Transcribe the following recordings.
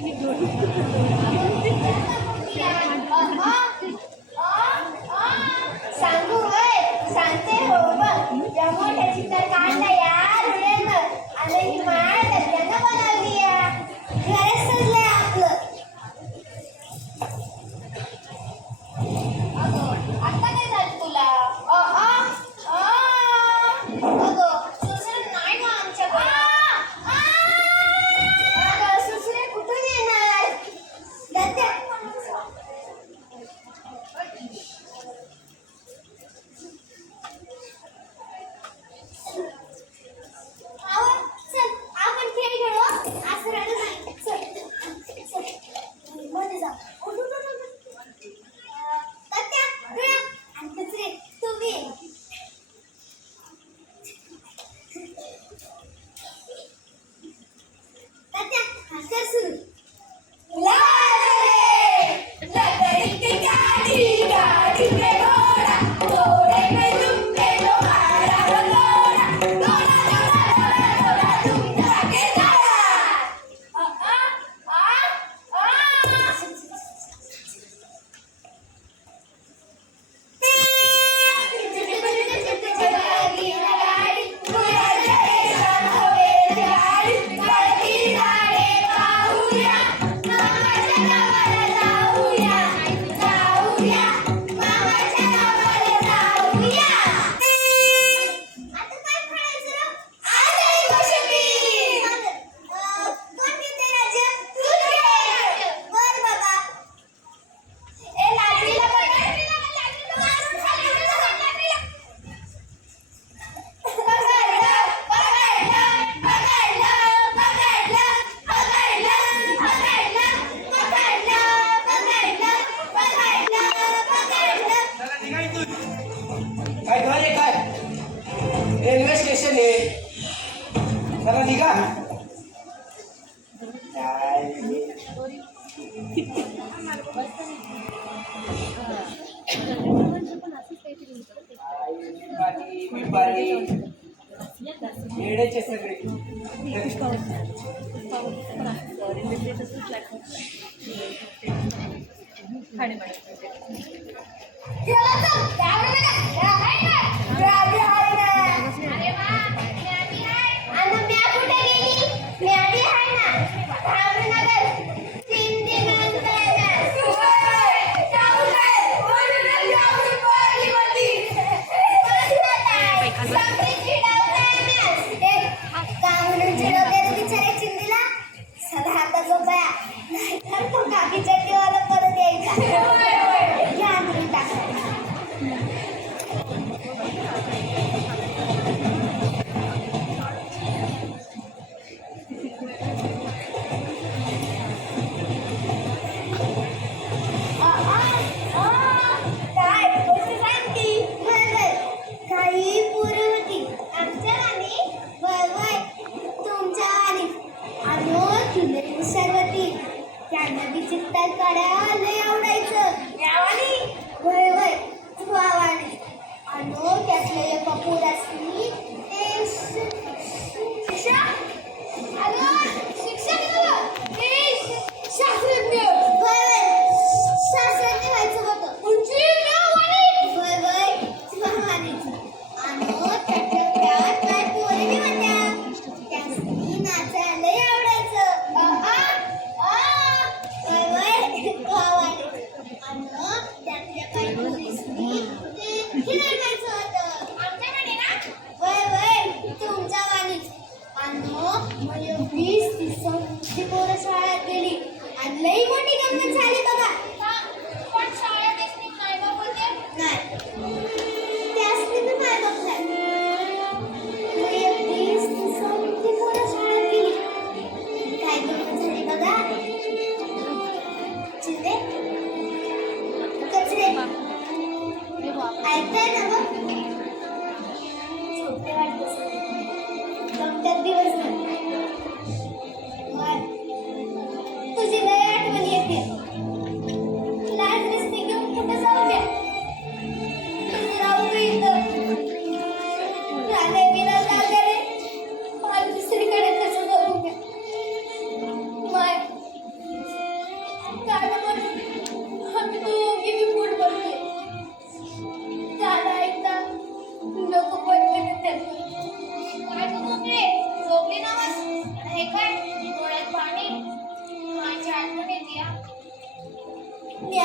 makinig doon. चला निघा. येड्याचे सगळे खाणे 现在开始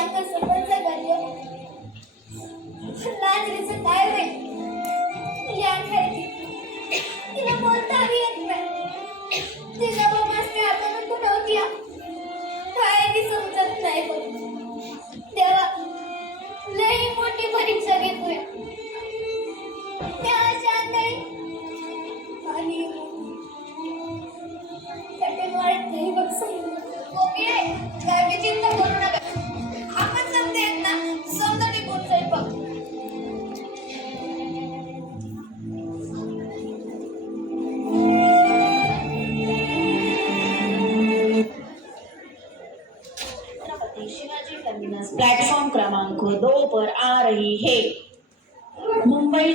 तर सरपंच करतो लाजरीचं काय होईल या खरेदी तिला बोलता हवी येत नाही. तिला बाबा असते आता कुठवती काय बी समजत नाही बघ तेव्हा लई मोठी परीक्षा घेतोय. प्लॅटफॉर्म क्रमांक दो पर आ रही है. मुंबई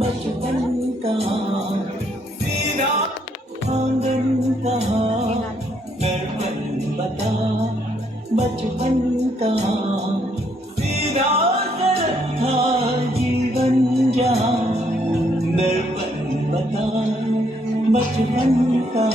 बचपन का आंगन कहा नर्मन बता बचपन का था जीवन जहाँ नर्मन बता बचपन का